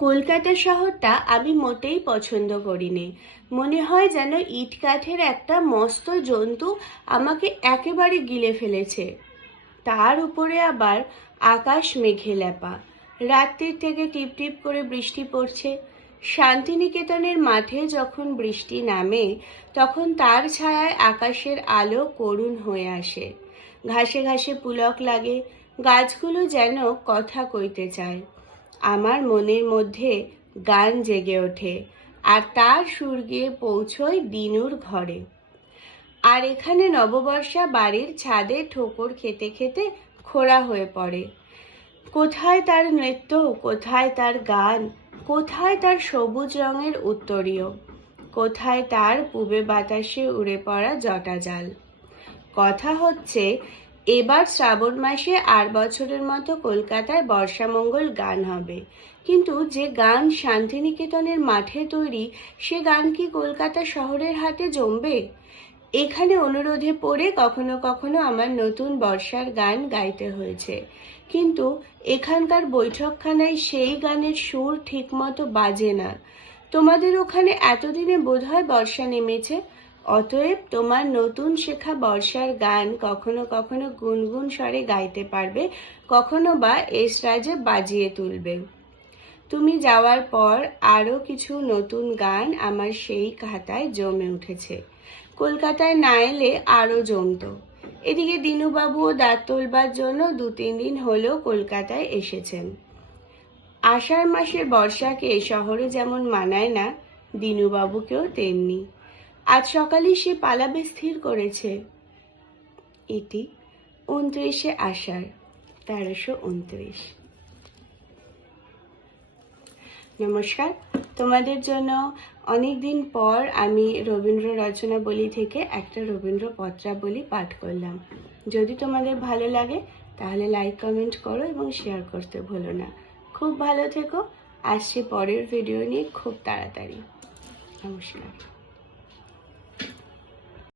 কলকাতা শহরটা আমি মোটেই পছন্দ করি নে। মনে হয় যেন ইট কাঠের একটা মস্ত জন্তু আমাকে একেবারে গিলে ফেলেছে। তার উপরে আবার আকাশ মেঘে ল্যাপা, রাত্রির থেকে টিপ টিপ করে বৃষ্টি পড়ছে। শান্তিনিকেতনের মাঠে যখন বৃষ্টি নামে তখন তার ছায়ায় আকাশের আলো করুণ হয়ে আসে। ঘাসে ঘাসে পুলক লাগে, গাছগুলো যেন কথা কইতে চায়। আমার মনের মধ্যে গান জেগে ওঠে, আর তার সুর গিয়ে পৌঁছয় দিনুর ঘরে। আর এখানে নববর্ষা বাড়ির ছাদে ঠোকর খেতে খেতে খোঁড়া হয়ে পড়ে। কোথায় তার নৃত্য, কোথায় তার গান, কোথায় তার সবুজ রঙের উত্তরীয়, কোথায় তার পূবে বাতাসে উড়ে পড়া জটা জাল। কথা হচ্ছে এবার শ্রাবণ মাসে আর বছরের মতো কলকাতায় বর্ষামঙ্গল গান হবে, কিন্তু যে গান শান্তিনিকেতনের মাঠে তৈরি সে গান কি কলকাতা শহরের হাটে জমবে? এখানে অনুরোধে পড়ে কখনো কখনো আমার নতুন বর্ষার গান গাইতে হয়েছে, কিন্তু এখানকার বৈঠকখানায় সেই গানের সুর ঠিকমতো বাজে না। তোমাদের ওখানে এতদিনে বোধহয় বর্ষা নেমেছে, অতএব তোমার নতুন শেখা বর্ষার গান কখনো কখনো গুনগুন স্বরে গাইতে পারবে, কখনো বা এসরাজে বাজিয়ে তুলবে। তুমি যাওয়ার পর আরও কিছু নতুন গান আমার সেই খাতায় জমে উঠেছে। কলকাতায় না এলে আরও জমত। এদিকে দিনুবাবুও দাঁত তোলবার জন্য 2-3 দিন হলো কলকাতায় এসেছেন। আষাঢ় মাসের বর্ষাকে শহরে যেমন মানায় না, দিনুবাবুকেও তেমনি। আজ সকালে সে পালাবে স্থির করেছে। এটি 29শে আষাঢ় 1329। নমস্কার, তোমাদের জন্য অনেক দিন পর আমি রবীন্দ্র রচনাবলী থেকে একটা রবীন্দ্র পত্রাবলী পাঠ করলাম। যদি তোমাদের ভালো লাগে তাহলে লাইক কমেন্ট করো এবং শেয়ার করতে ভুলো না। খুব ভালো থেকো। আসছি পরের ভিডিও নিয়ে খুব তাড়াতাড়ি। নমস্কার।